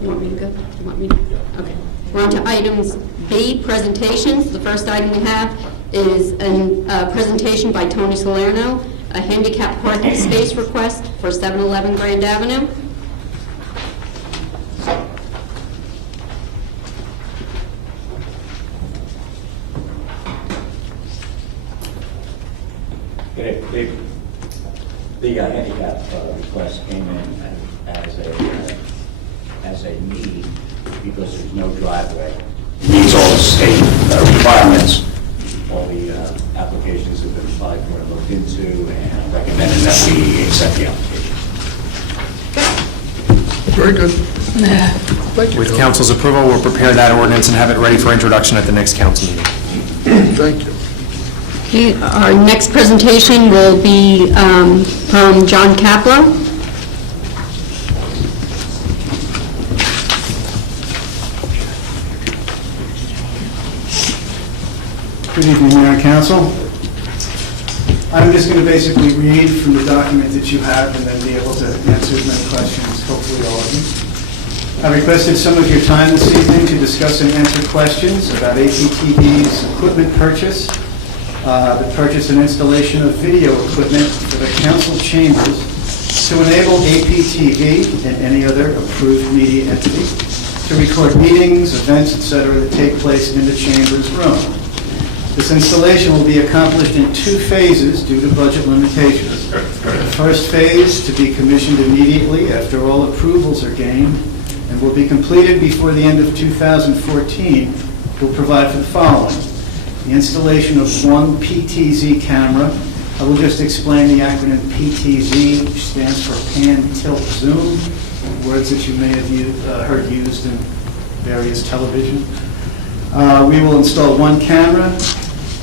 You want me to go? You want me to? Okay. We're on to items B, presentations. The first item we have is a presentation by Tony Salerno, a handicap parking space request for 711 Grand Avenue. The handicap request came in as a need because there's no driveway. It meets all the state requirements. All the applications have been applied for and looked into, and recommended that we accept the application. Very good. Thank you. With council's approval, we'll prepare that ordinance and have it ready for introduction at the next council meeting. Thank you. Okay, our next presentation will be from John Kaplow. Good evening, Mayor and Council. I'm just going to basically read from the document that you have and then be able to answer as many questions, hopefully all of you. I requested some of your time this evening to discuss and answer questions about APTV's equipment purchase, the purchase and installation of video equipment for the council chambers to enable APTV and any other approved media entity to record meetings, events, etc. that take place in the chambers room. This installation will be accomplished in 2 phases due to budget limitations. The first phase, to be commissioned immediately after all approvals are gained, and will be completed before the end of 2014, will provide for the following. The installation of 1 PTZ camera. I will just explain the acronym PTZ, which stands for Pan, Tilt, Zoom, words that you may have heard used in various television. We will install 1 camera.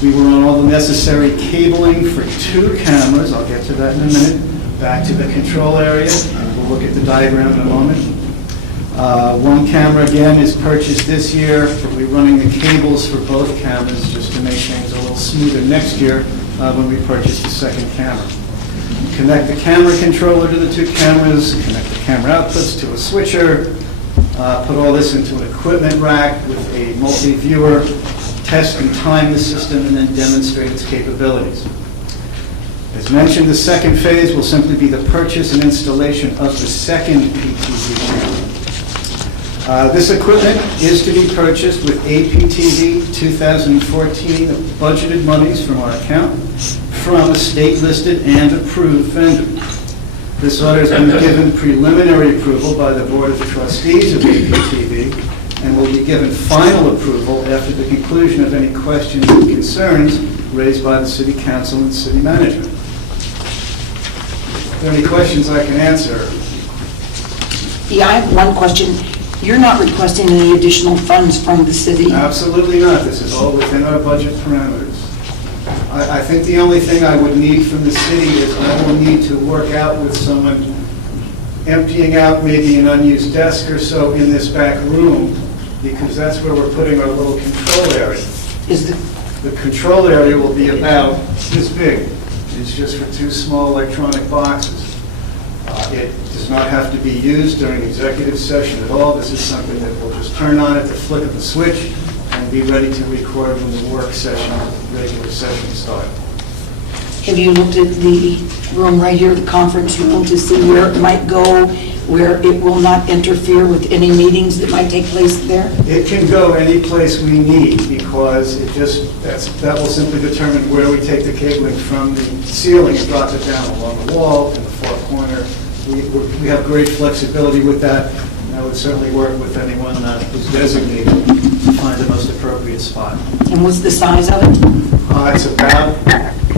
We will run all the necessary cabling for 2 cameras. I'll get to that in a minute. Back to the control area, and we'll look at the diagram in a moment. 1 camera, again, is purchased this year. We'll be running the cables for both cameras just to make things a little smoother next year when we purchase the 2nd camera. Connect the camera controller to the 2 cameras, connect the camera outputs to a switcher, put all this into an equipment rack with a multi-viewer, test and time the system, and then demonstrate its capabilities. As mentioned, the 2nd phase will simply be the purchase and installation of the 2nd PTZ camera. This equipment is to be purchased with APTV 2014 budgeted monies from our account from a state-listed and approved vendor. This order has been given preliminary approval by the Board of Trustees of APTV and will be given final approval after the conclusion of any questions and concerns raised by the City Council and City Management. Are there any questions I can answer? Yeah, I have one question. You're not requesting any additional funds from the city? Absolutely not. This is all within our budget parameters. I think the only thing I would need from the city is I will need to work out with someone emptying out maybe an unused desk or so in this back room, because that's where we're putting our little control area. The control area will be about this big. It's just for 2 small electronic boxes. It does not have to be used during executive session at all. This is something that we'll just turn on at the flick of the switch and be ready to record when the work session, regular session starts. Have you looked at the room right here, the conference room, to see where it might go, where it will not interfere with any meetings that might take place there? It can go any place we need, because that will simply determine where we take the cabling from the ceiling and drop it down along the wall in the far corner. We have great flexibility with that. And I would certainly work with anyone who's designated to find the most appropriate spot. And what's the size of it? It's about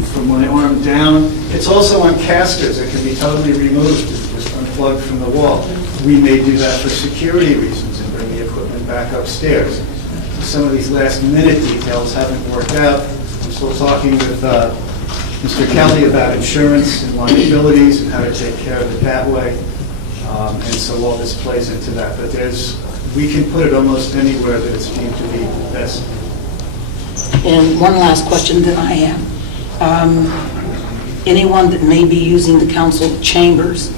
from my arm down. It's also on casters. It can be totally removed, just unplugged from the wall. We may do that for security reasons and bring the equipment back upstairs. Some of these last minute details haven't worked out. I'm still talking with Mr. Kelly about insurance and liabilities and how to take care of it that way. And so all this plays into that. But we can put it almost anywhere that it's deemed to be best. And one last question that I have. Anyone that may be using the council chambers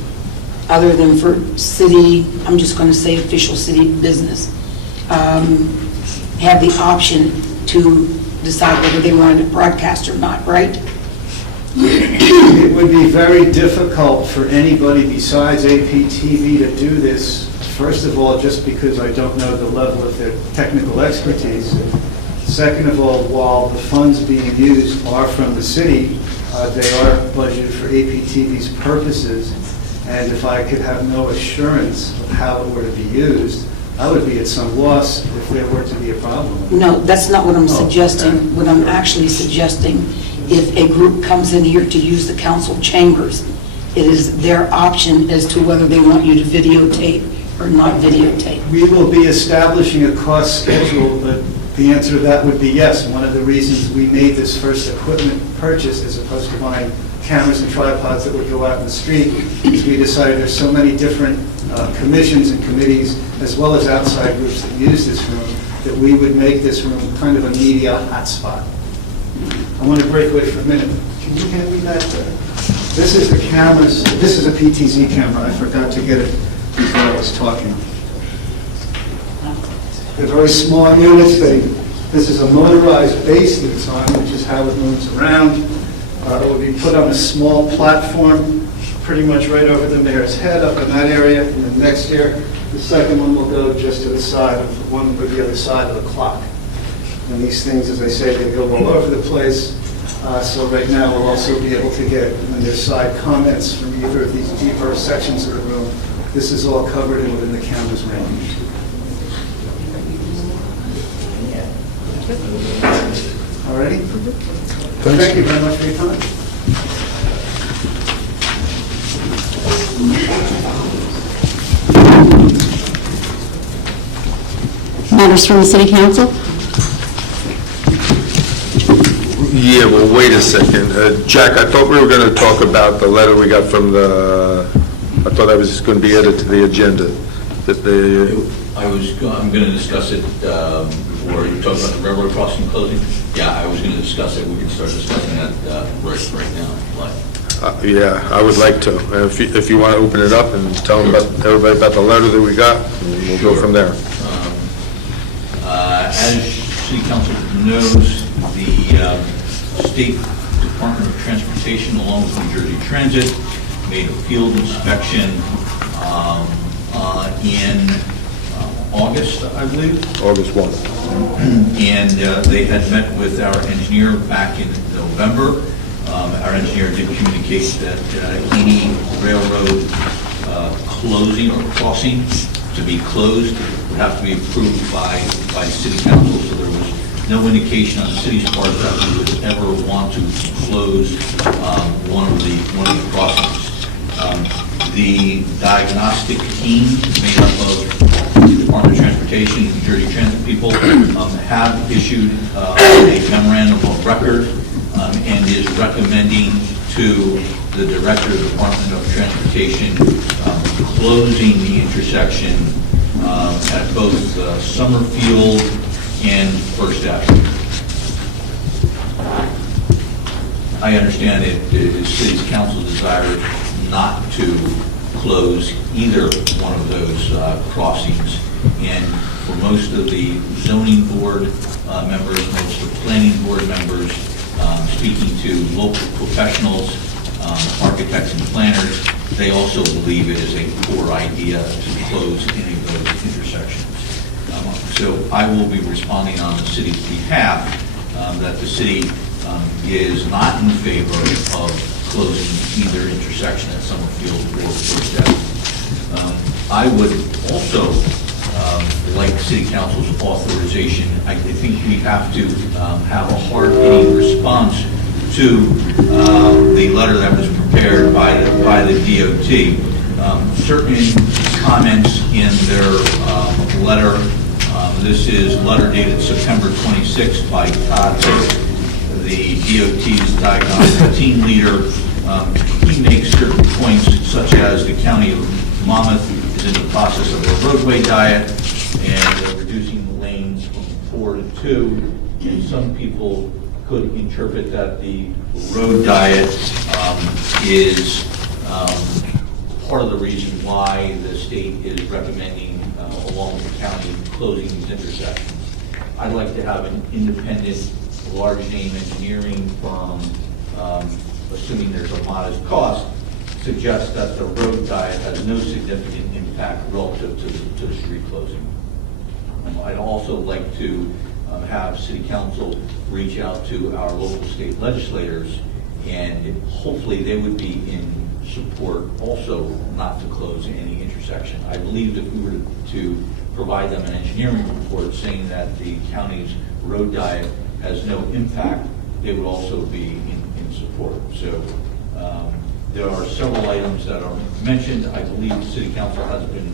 other than for city, I'm just going to say official city business, have the option to decide whether they wanted to broadcast or not, right? It would be very difficult for anybody besides APTV to do this. First of all, just because I don't know the level of their technical expertise. Second of all, while the funds being used are from the city, they are budgeted for APTV's purposes. And if I could have no assurance of how it were to be used, I would be at some loss if there were to be a problem. No, that's not what I'm Oh, suggesting. okay. What I'm actually suggesting, if a group comes in here to use the council chambers, it is their option as to whether they want you to videotape or not videotape. We will be establishing a cost schedule, but the answer to that would be yes. One of the reasons we made this first equipment purchase as opposed to buying cameras and tripods that would go out in the street is we decided there's so many different commissions and committees as well as outside groups that use this room that we would make this room kind of a media hotspot. I want to break away for a minute. Can you hand me that? This is the cameras. This is a PTZ camera. I forgot to get it before I was talking. They're very small units. This is a motorized base that it's on, which is how it moves around. It will be put on a small platform, pretty much right over the mayor's head, up in that area. And then next year, the second one will go just to the side, one or the other side of the clock. And these things, as I say, they go all over the place. So right now, we'll also be able to get, when there's side comments from either of these deeper sections of the room, this is all covered and within the camera's range. All righty? Thank you very much for your time. Matters from the city council? Yeah, well, wait a second. Jack, I thought we were going to talk about the letter we got from I thought that was going to be added to the agenda. I'm going to discuss it before you talk about the railroad crossing closing. Yeah, I was going to discuss it. We can start discussing that right now. Yeah, I would like to. If you want to open it up and tell everybody about the letter that we got, we'll go from there. As City Council knows, the State Department of Transportation, along with New Jersey Transit, made a field inspection in August, I believe. August 1. And they had met with our engineer back in November. Our engineer did communicate that any railroad closing or crossing to be closed would have to be approved by City Council. So there was no indication on the city's part that we would ever want to close one of the crossings. The diagnostic team made up of the Department of Transportation, New Jersey Transit people, have issued a memorandum of record and is recommending to the Director of the Department of Transportation closing the intersection at both Summerfield and First Avenue. I understand it is City's Council's desire not to close either one of those crossings. And for most of the zoning board members, most of the planning board members, speaking to local professionals, architects and planners, they also believe it is a poor idea to close any of those intersections. So I will be responding on the city's behalf that the city is not in favor of closing either intersection at Summerfield or First Avenue. I would also like City Council's authorization. I think we have to have a hard-hitting response to the letter that was prepared by the DOT. Certain comments in their letter, this is letter dated September 26th by Todd, the DOT's diagnostic team leader. He makes certain points such as the County of Monmouth is in the process of a roadway diet and reducing the lanes from 4 to 2. And some people could interpret that the road diet is part of the reason why the state is recommending, along with the county, closing these intersections. I'd like to have an independent, large-name engineering firm, assuming there's a modest cost, suggest that the road diet has no significant impact relative to the street closing. I'd also like to have City Council reach out to our local state legislators, and hopefully they would be in support also not to close any intersection. I believe if we were to provide them an engineering report saying that the county's road diet has no impact, they would also be in support. So there are several items that are mentioned. I believe the City Council has been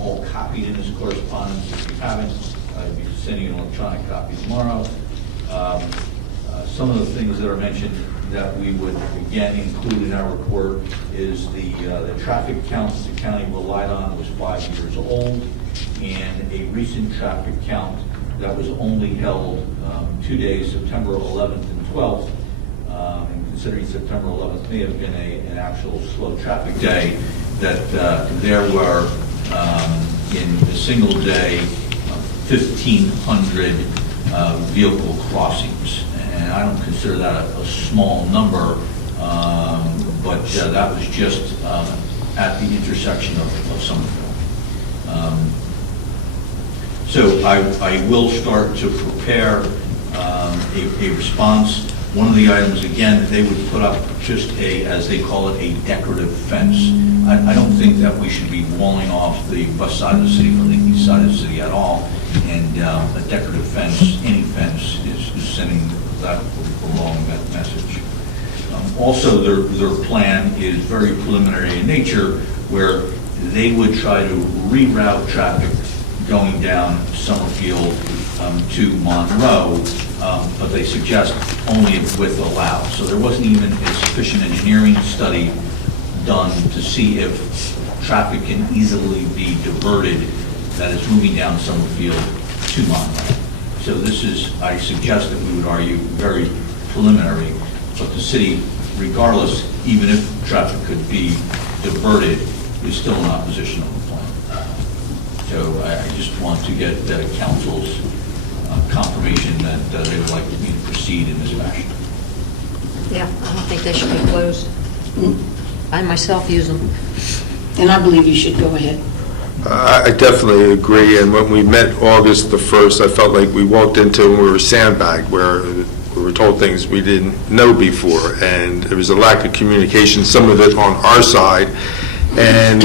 all copied in this correspondence. If you haven't, I'll be sending an electronic copy tomorrow. Some of the things that are mentioned that we would, again, include in our report is the traffic counts the county relied on was 5 years old, and a recent traffic count that was only held 2 days, September 11th and 12th, and considering September 11th may have been an actual slow traffic day, that there were, in a single day, 1,500 vehicle crossings. And I don't consider that a small number, but that was just at the intersection of Somerville. So I will start to prepare a response. One of the items, again, that they would put up just as they call it, a decorative fence. I don't think that we should be walling off the west side of the city from the east side of the city at all. And a decorative fence, any fence, is sending that wrong message. Also, their plan is very preliminary in nature, where they would try to reroute traffic going down Summerfield to Monroe, but they suggest only if width allowed. So there wasn't even a sufficient engineering study done to see if traffic can easily be diverted that is moving down Summerfield to Monroe. So this is, I suggest that we would argue, very preliminary, but the city, regardless, even if traffic could be diverted, is still in opposition of the plan. So I just want to get council's confirmation that they would like me to proceed in this fashion. Yeah, I don't think they should be closed. I myself use them. And I believe you should go ahead. I definitely agree, and when we met August the 1st, I felt like we walked into and we were sandbagged, where we were told things we didn't know before, and there was a lack of communication, some of it on our side, and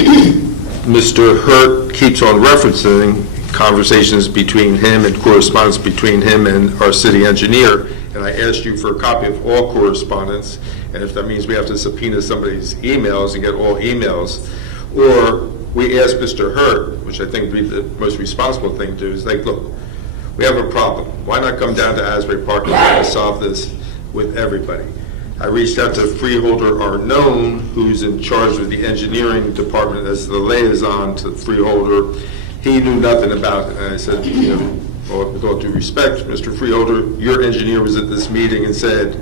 Mr. Hurt keeps on referencing conversations between him and correspondence between him and our city engineer, and I asked you for a copy of all correspondence, and if that means we have to subpoena somebody's emails and get all emails, or we asked Mr. Hurt, which I think would be the most responsible thing to do, is like, look, we have a problem. Why not come down to Asbury Park and try to solve this with everybody? I reached out to Freeholder Arnone, who's in charge of the engineering department as the liaison to Freeholder. He knew nothing about it, and I said, you know, well, with all due respect, Mr. Freeholder, your engineer was at this meeting and said,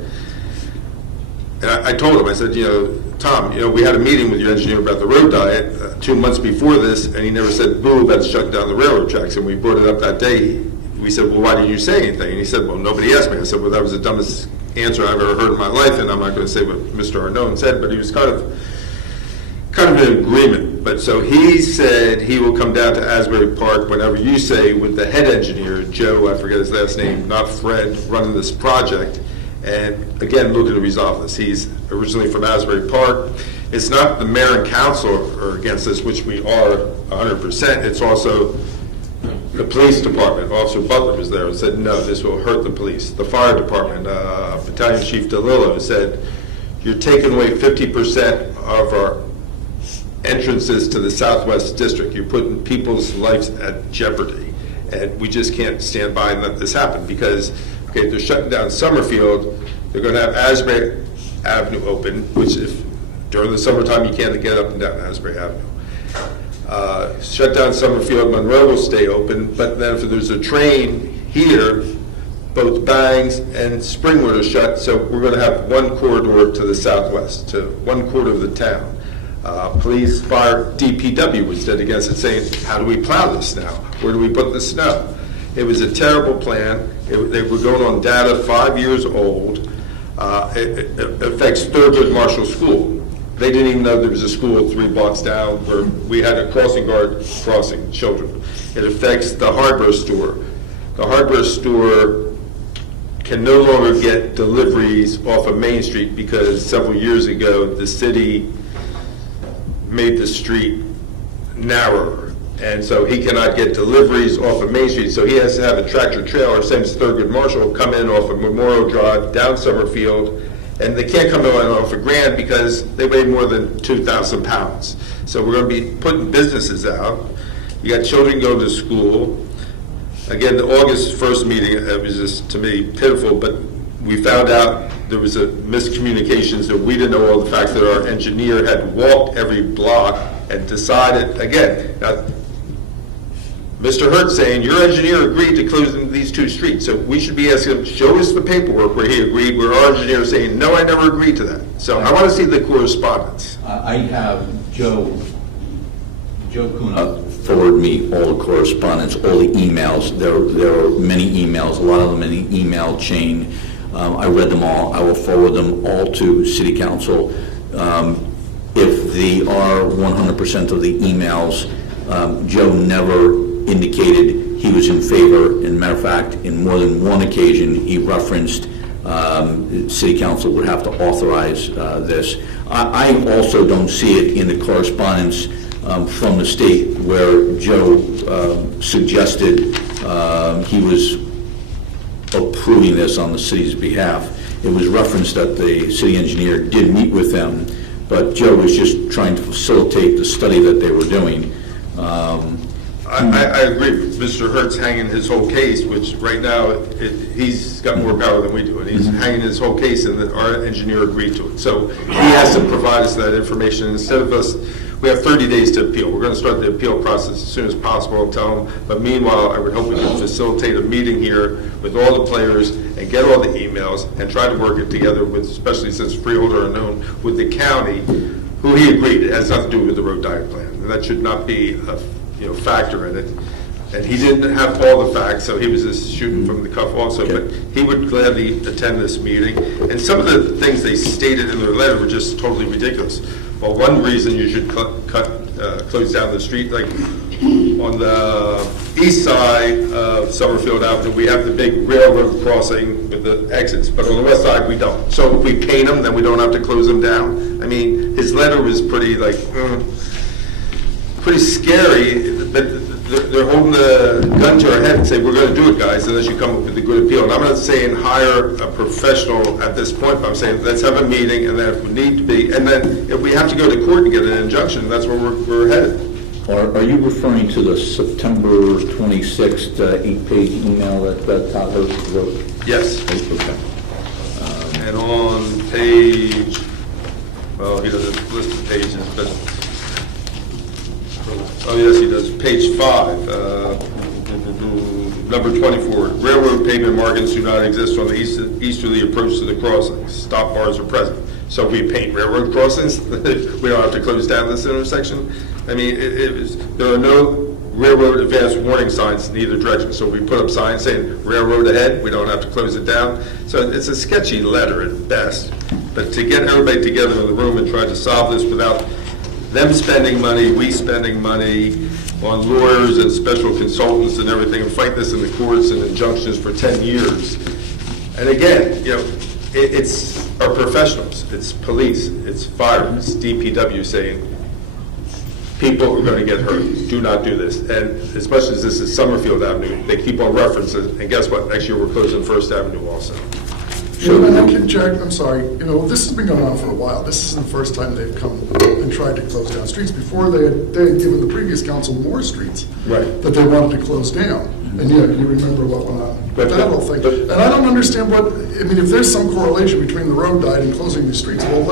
and I told him, I said, you know, Tom, you know, we had a meeting with your engineer about the road diet 2 months before this, and he never said boo about shutting down the railroad tracks. And we brought it up that day. We said, well, why didn't you say anything? And he said, well, nobody asked me. I said, well, that was the dumbest answer I've ever heard in my life, and I'm not going to say what Mr. Arnone said, but he was kind of in agreement. But so he said he will come down to Asbury Park whenever you say, with the head engineer, Joe, I forget his last name, not Fred, running this project. And again, looking to resolve this. He's originally from Asbury Park. It's not the mayor and council are against this, which we are 100%. It's also the police department. Officer Butler was there and said, no, this will hurt the police. The fire department, Battalion Chief DeLillo said, you're taking away 50% of our entrances to the Southwest District. You're putting people's lives at jeopardy. And we just can't stand by and let this happen because, okay, if they're shutting down Summerfield, they're going to have Asbury Avenue open, which if during the summertime you can't get up and down Asbury Avenue. Shut down Summerfield, Monroe will stay open, but then if there's a train here, both Bangs and Springwood are shut, so we're going to have one corridor to the southwest, to one quarter of the town. Police, fire, DPW was dead against it, saying, how do we plow this now? Where do we put the snow? It was a terrible plan. They were going on data 5 years old. It affects Thurgood Marshall School. They didn't even know there was a school 3 blocks down where we had a crossing guard crossing children. It affects the hardware store. The hardware store can no longer get deliveries off of Main Street because several years ago, the city made the street narrower. And so he cannot get deliveries off of Main Street. So he has to have a tractor trailer, same as Thurgood Marshall, come in off of Memorial Drive, down Summerfield, and they can't come in off of Grand because they weigh more than 2,000 pounds. So we're going to be putting businesses out. You got children going to school. Again, the August 1st meeting, it was just, to me, pitiful, but we found out there was a miscommunications that we didn't know all the facts that our engineer had walked every block and decided, again, now, Mr. Hurt saying, your engineer agreed to closing these 2 streets. So we should be asking him, show us the paperwork where he agreed, where our engineer is saying, no, I never agreed to that. So I want to see the correspondence. I have Joe Kuna forward me all the correspondence, all the emails. There are many emails, a lot of them in the email chain. I read them all. I will forward them all to City Council. If they are 100% of the emails, Joe never indicated he was in favor. In matter of fact, in more than one occasion, he referenced City Council would have to authorize this. I also don't see it in the correspondence from the state where Joe suggested he was approving this on the city's behalf. It was referenced that the city engineer did meet with them, but Joe was just trying to facilitate the study that they were doing. I agree. Mr. Hurt's hanging his whole case, which right now, he's got more power than we do, and he's hanging his whole case, and that our engineer agreed to it. So he has to provide us that information. Instead of us, we have 30 days to appeal. We're going to start the appeal process as soon as possible and tell them. But meanwhile, I would hope we can facilitate a meeting here with all the players and get all the emails and try to work it together with, especially since freeholder unknown, with the county, who he agreed. It has nothing to do with the road diet plan. And that should not be a factor in it. And he didn't have all the facts, so he was just shooting from the cuff also, but he would gladly attend this meeting. And some of the things they stated in their letter were just totally ridiculous. Well, one reason you should close down the street, like on the east side of Summerfield Avenue, we have the big railroad crossing with the exits, but on the west side, we don't. So if we paint them, then we don't have to close them down. I mean, his letter was pretty, pretty scary, but they're holding the gun to our head and say, we're going to do it, guys, unless you come up with a good appeal. And I'm not saying hire a professional at this point, but I'm saying let's have a meeting, and then if we need to be, and then if we have to go to court and get an injunction, that's where we're headed. Are you referring to the September 26th 8-page email that Todd Hurst wrote? Yes. Okay. And on page, well, he doesn't list the pages, but, oh yes, he does, page 5, number 24, railroad pavement markings do not exist on the easterly approach to the crossings. Stop bars are present. So if we paint railroad crossings, we don't have to close down this intersection. I mean, there are no railroad advance warning signs in either direction. So if we put up signs saying railroad ahead, we don't have to close it down. So it's a sketchy letter at best. But to get everybody together in the room and try to solve this without them spending money, we spending money on lawyers and special consultants and everything, and fight this in the courts and injunctions for 10 years. And again, it's our professionals, it's police, it's fire, it's DPW saying, people are going to get hurt, do not do this. And as much as this is Summerfield Avenue, they keep on referencing, and guess what, next year we're closing First Avenue also. Jack, I'm sorry, this has been going on for a while. This isn't the first time they've come and tried to close down streets. Before they had given the previous council more streets that they wanted to close down. And yeah, you remember what went on with that whole thing. And I don't understand if there's some correlation between the road diet and closing these streets, well,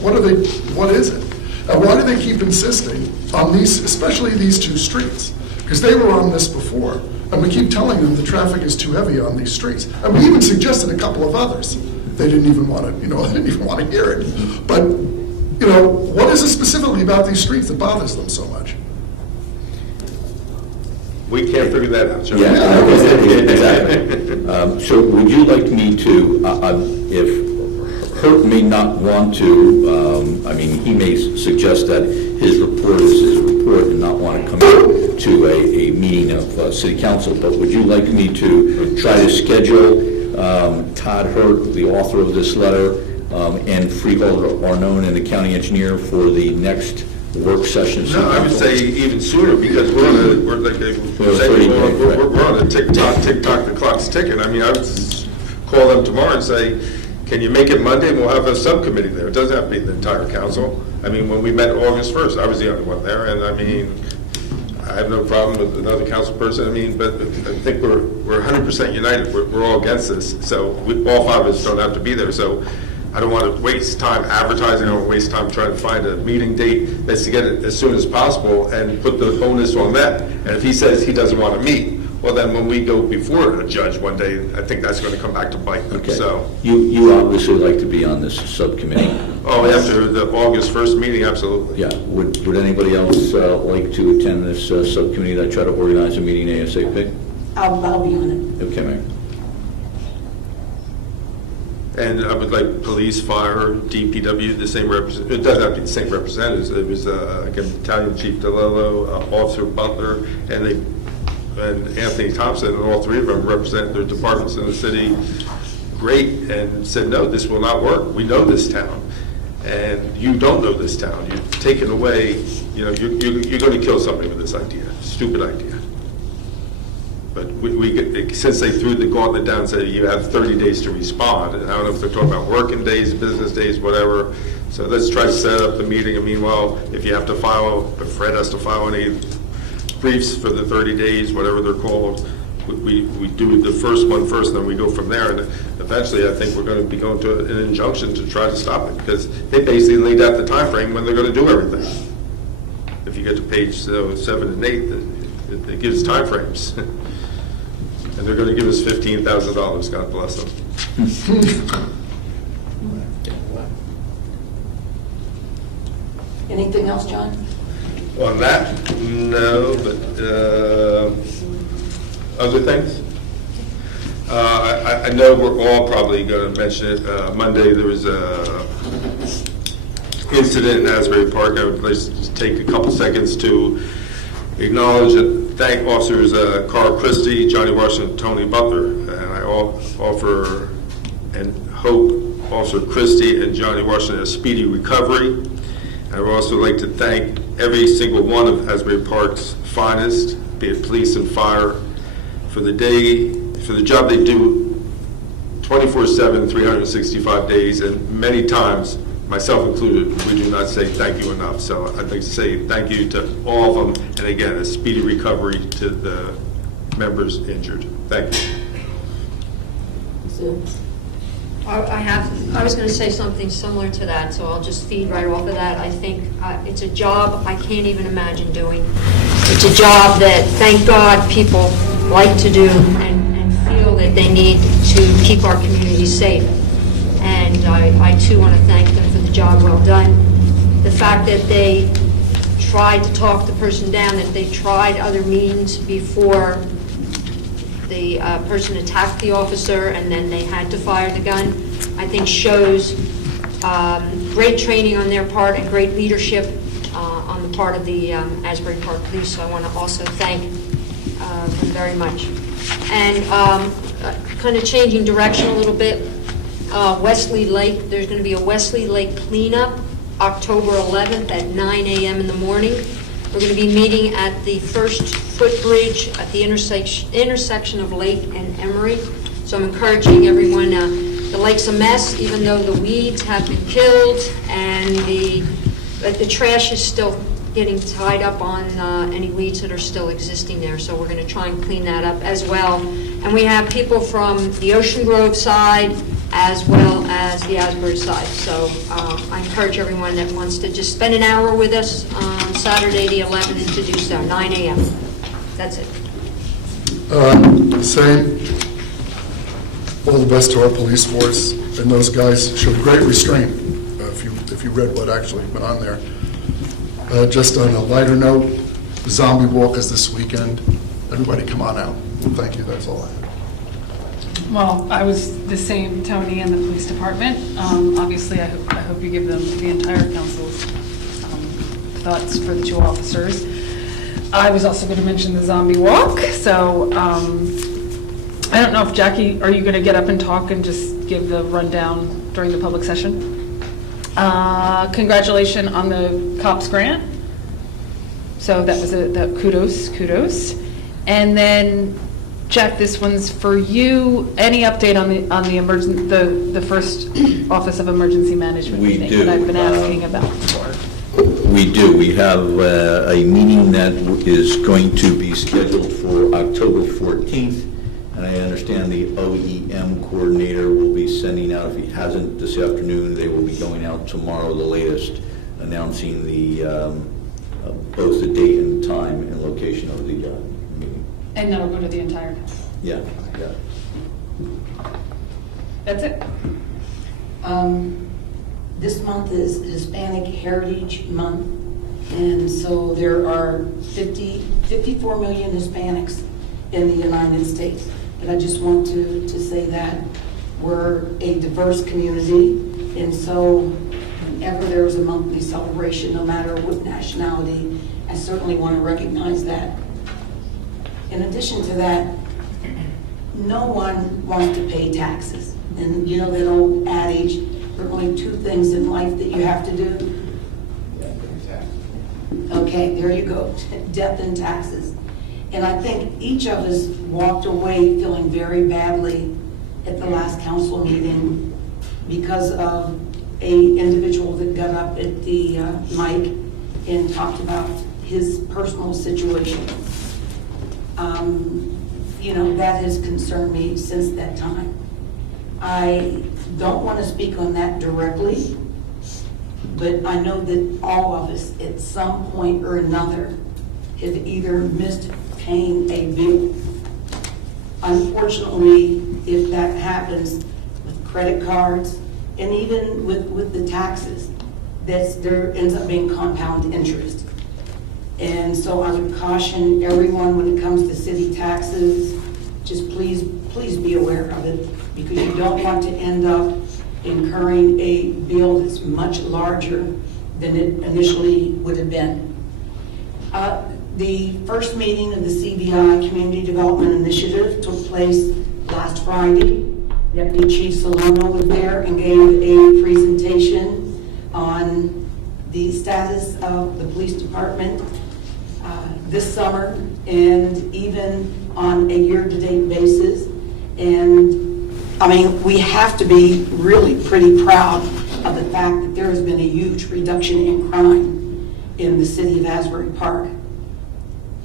what is it? And why do they keep insisting on these, especially these 2 streets? Because they were on this before. And we keep telling them the traffic is too heavy on these streets. And we even suggested a couple of others. They didn't even want to, they didn't even want to hear it. But what is it specifically about these streets that bothers them so much? We can't figure that out, John. Exactly. So would you like me to, if Hurt may not want to, he may suggest that his report is his report and not want to come out to a meeting of city council, but would you like me to try to schedule Todd Hurt, the author of this letter, and Freeholder Arnone and the county engineer for the next work session? No, I would say even sooner, because we're on a tick-tock, the clock's ticking. I would call them tomorrow and say, can you make it Monday, and we'll have a subcommittee there. It doesn't have to be the entire council. When we met August 1st, I was the only one there, and I have no problem with another council person, but I think we're 100% united. We're all against this, so all five of us don't have to be there, so I don't want to waste time advertising, I don't want to waste time trying to find a meeting date. Let's get it as soon as possible and put the onus on that. And if he says he doesn't want to meet, well then when we go before a judge one day, I think that's going to come back to bite them. Okay. So You obviously like to be on this subcommittee. Oh, after the August 1st meeting, absolutely. Yeah. Would anybody else like to attend this subcommittee that I try to organize a meeting ASAP? I'll be on it. Okay, Mayor. And I would like police, fire, DPW, the same it doesn't have to be the same representatives. It was Battalion Chief DeLillo, Officer Butler, and Anthony Thompson, and all three of them represent their departments in the city great, and said, no, this will not work. We know this town, and you don't know this town. You've taken away, you're going to kill somebody with this idea, stupid idea. But since they threw the gauntlet down and said you have 30 days to respond, and I don't know if they're talking about working days, business days, whatever. So let's try to set up the meeting. Meanwhile, if you have to file, if Fred has to file any briefs for the 30 days, whatever they're called, we do the first one first, and then we go from there. And eventually, I think we're going to be going to an injunction to try to stop it, because they basically laid out the time frame when they're going to do everything. If you get to page 7 and 8, it gives time frames. And they're going to give us $15,000, God bless them. Anything else, John? On that, no, but other things? I know we're all probably going to mention it. Monday there was a incident in Asbury Park. I would like to just take a couple seconds to acknowledge and thank officers Carl Christie, Johnny Washington, Tony Butler, and I offer and hope Officer Christie and Johnny Washington a speedy recovery. I would also like to thank every single one of Asbury Park's finest, be it police and fire, for the job they do 24/7, 365 days, and many times, myself included, we do not say thank you enough. So I'd like to say thank you to all of them, and again, a speedy recovery to the members injured. Thank you. Sue? I was going to say something similar to that, so I'll just feed right off of that. I think it's a job I can't even imagine doing. It's a job that, thank God, people like to do and feel that they need to keep our communities safe. And I too want to thank them for the job well done. The fact that they tried to talk the person down, that they tried other means before the person attacked the officer and then they had to fire the gun, I think shows great training on their part and great leadership on the part of the Asbury Park Police. So I want to also thank them very much. And kind of changing direction a little bit, Wesley Lake, there's going to be a Wesley Lake cleanup October 11th at 9 a.m. in the morning. We're going to be meeting at the first footbridge at the intersection of Lake and Emery. So I'm encouraging everyone, the lake's a mess, even though the weeds have been killed and the trash is still getting tied up on any weeds that are still existing there. So we're going to try and clean that up as well. And we have people from the Ocean Grove side as well as the Asbury side. So I encourage everyone that wants to just spend an hour with us on Saturday the 11th to do so, 9 a.m. That's it. Same. All the best to our police force, and those guys showed great restraint. If if you read what actually went on there. Just on a lighter note, the zombie walk is this weekend. Everybody come on out. Thank you, that's all I have. Well, I was the same, Tony, and the police department. Obviously, I hope you give them the entire council's thoughts for the two officers. I was also going to mention the zombie walk, so I don't know if, Jackie, are you going to get up and talk and just give the rundown during the public session? Congratulations on the COPS grant. So that was kudos. And then, Jack, this one's for you. Any update on the first Office of Emergency Management We meeting do. that I've been asking about before? We do. We have a meeting that is going to be scheduled for October 14th, and I understand the OEM coordinator will be sending out, if he hasn't this afternoon, they will be going out tomorrow, the latest, announcing both the date and time and location of the meeting. And that'll go to the entire council. Yeah. That's it. This month is Hispanic Heritage Month, and so there are 54 million Hispanics in the United States. And I just want to say that we're a diverse community, and so whenever there's a monthly celebration, no matter what nationality, I certainly want to recognize that. In addition to that, no one wants to pay taxes. And you know that old adage, there are only two things in life that you have to do? Okay, there you go, death and taxes. And I think each of us walked away feeling very badly at the last council meeting because of a individual that got up at the mic and talked about his personal situation. You know, that has concerned me since that time. I don't want to speak on that directly, but I know that all of us at some point or another have either missed paying a bill. Unfortunately, if that happens with credit cards and even with the taxes, there ends up being compound interest. And so I would caution everyone when it comes to city taxes, just please be aware of it, because you don't want to end up incurring a bill that's much larger than it initially would have been. The first meeting of the CBI Community Development Initiative took place last Friday. Deputy Chief Salerno was there and gave a presentation on the status of the police department this summer and even on a year-to-date basis. And I mean, we have to be really pretty proud of the fact that there has been a huge reduction in crime in the city of Asbury Park.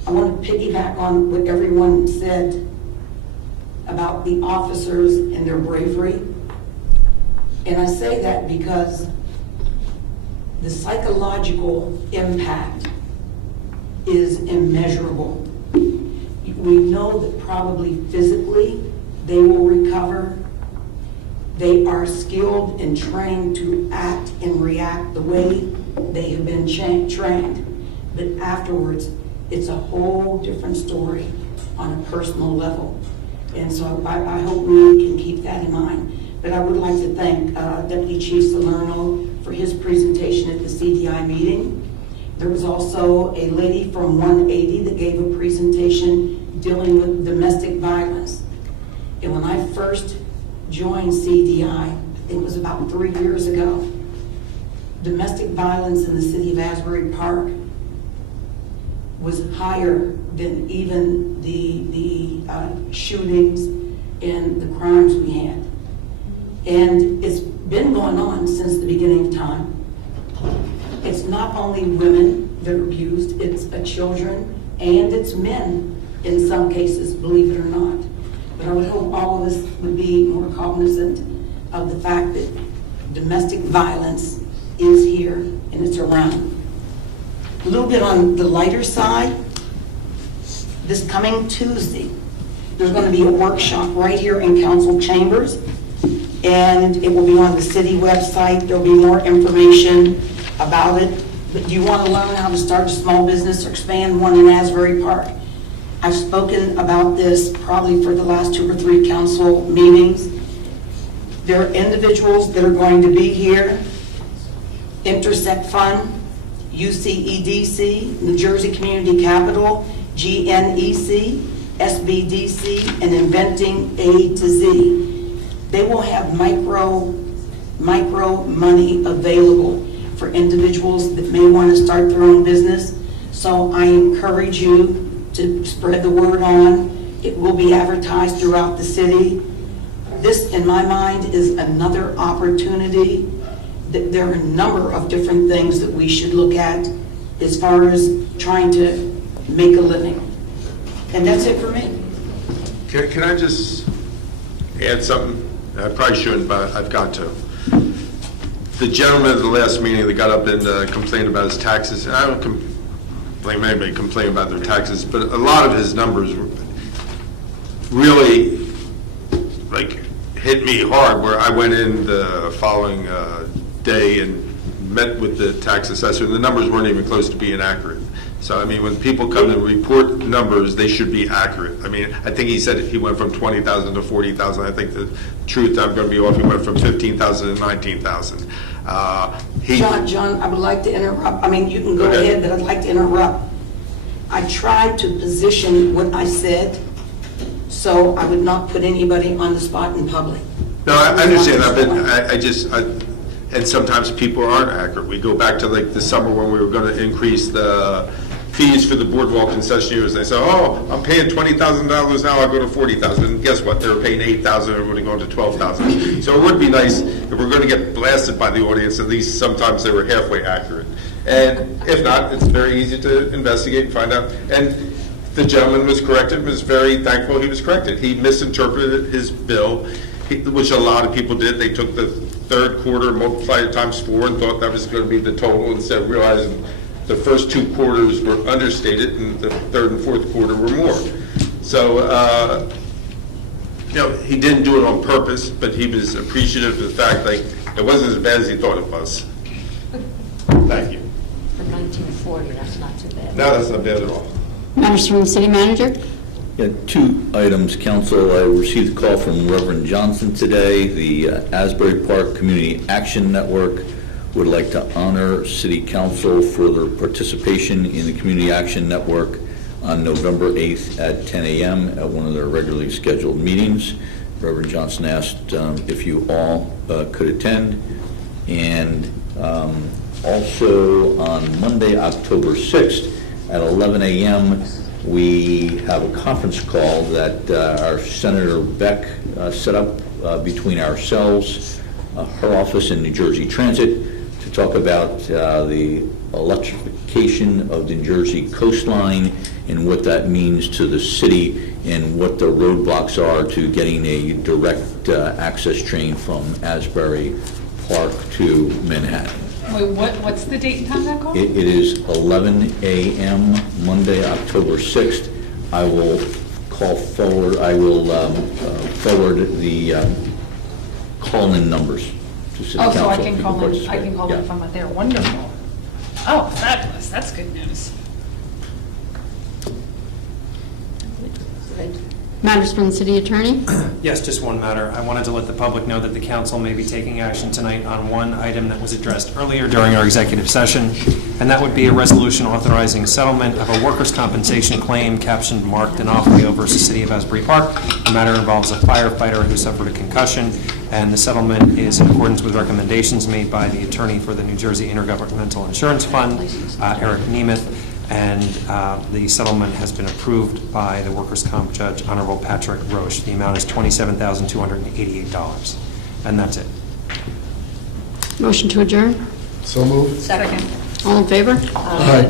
I want to piggyback on what everyone said about the officers and their bravery. And I say that because the psychological impact is immeasurable. We know that probably physically they will recover. They are skilled and trained to act and react the way they have been trained. But afterwards, it's a whole different story on a personal level. And so I hope we can keep that in mind. But I would like to thank Deputy Chief Salerno for his presentation at the CDI meeting. There was also a lady from 180 that gave a presentation dealing with domestic violence. And when I first joined CDI, it was about 3 years ago, domestic violence in the city of Asbury Park was higher than even the shootings and the crimes we had. And it's been going on since the beginning of time. It's not only women that are abused, it's children and it's men in some cases, believe it or not. But I would hope all of us would be more cognizant of the fact that domestic violence is here and it's around. A little bit on the lighter side, this coming Tuesday, there's going to be a workshop right here in council chambers. and it will be on the city website. There'll be more information about it. But do you want to learn how to start a small business or expand one in Asbury Park? I've spoken about this probably for the last 2 or 3 council meetings. There are individuals that are going to be here, Intersect Fund, UCEDC, New Jersey Community Capital, GNEC, SBDC, and Inventing A to Z. They will have micro money available for individuals that may want to start their own business. So I encourage you to spread the word on. It will be advertised throughout the city. This, in my mind, is another opportunity. There are a number of different things that we should look at as far as trying to make a living. And that's it for me. Can I just add something? I probably shouldn't, but I've got to. The gentleman at the last meeting that got up and complained about his taxes, and I don't blame anybody complaining about their taxes, but a lot of his numbers really hit me hard, where I went in the following day and met with the tax assessor, and the numbers weren't even close to being accurate. So, I mean, when people come to report numbers, they should be accurate. I mean, I think he said he went from 20,000 to 40,000. I think the truth, I'm going to be off, he went from 15,000 to 19,000. John, I would like to interrupt. I mean, you can go ahead, but I'd like to interrupt. I tried to position what I said so I would not put anybody on the spot in public. No, I understand that, but and sometimes people aren't accurate. We go back to like the summer when we were going to increase the fees for the boardwalk concessionaires. They say, oh, I'm paying $20,000 now, I'll go to $40,000. And guess what? They were paying $8,000, everybody going to $12,000. So it would be nice if we're going to get blasted by the audience, at least sometimes they were halfway accurate. And if not, it's very easy to investigate and find out. And the gentleman was corrected, was very thankful he was corrected. He misinterpreted his bill, which a lot of people did. They took the third quarter, multiplied it times 4, and thought that was going to be the total, instead of realizing the first 2 quarters were understated and the third and fourth quarter were more. So, he didn't do it on purpose, but he was appreciative of the fact it wasn't as bad as he thought it was. Thank you. For 1940, that's not too bad. No, that's not bad at all. Matters from the city manager? Yeah, 2 items, Council. I received a call from Reverend Johnson today. The Asbury Park Community Action Network would like to honor City Council for their participation in the Community Action Network on November 8th at 10 a.m. at one of their regularly scheduled meetings. Reverend Johnson asked if you all could attend. And also on Monday, October 6th at 11 a.m., we have a conference call that our Senator Beck set up between ourselves, her office, and New Jersey Transit to talk about the electrification of the New Jersey coastline and what that means to the city and what the roadblocks are to getting a direct access train from Asbury Park to Manhattan. Wait, what's the date and time of that call? It is 11 a.m. Monday, October 6th. I will forward the call-in numbers to City Council. So I can call in, Yeah. if I'm not there. Wonderful. Oh, fabulous. That's good news. Matters from the city attorney? Yes, just one matter. I wanted to let the public know that the council may be taking action tonight on one item that was addressed earlier during our executive session, and that would be a resolution authorizing settlement of a workers' compensation claim captioned Mark D'Onofrio versus City of Asbury Park. The matter involves a firefighter who suffered a concussion, and the settlement is in accordance with recommendations made by the attorney for the New Jersey Intergovernmental Insurance Fund, Eric Nemeth, and the settlement has been approved by the workers' comp judge, Honorable Patrick Roche. The amount is $27,288, and that's it. Motion to adjourn? So moved. Second. All in favor? Aye.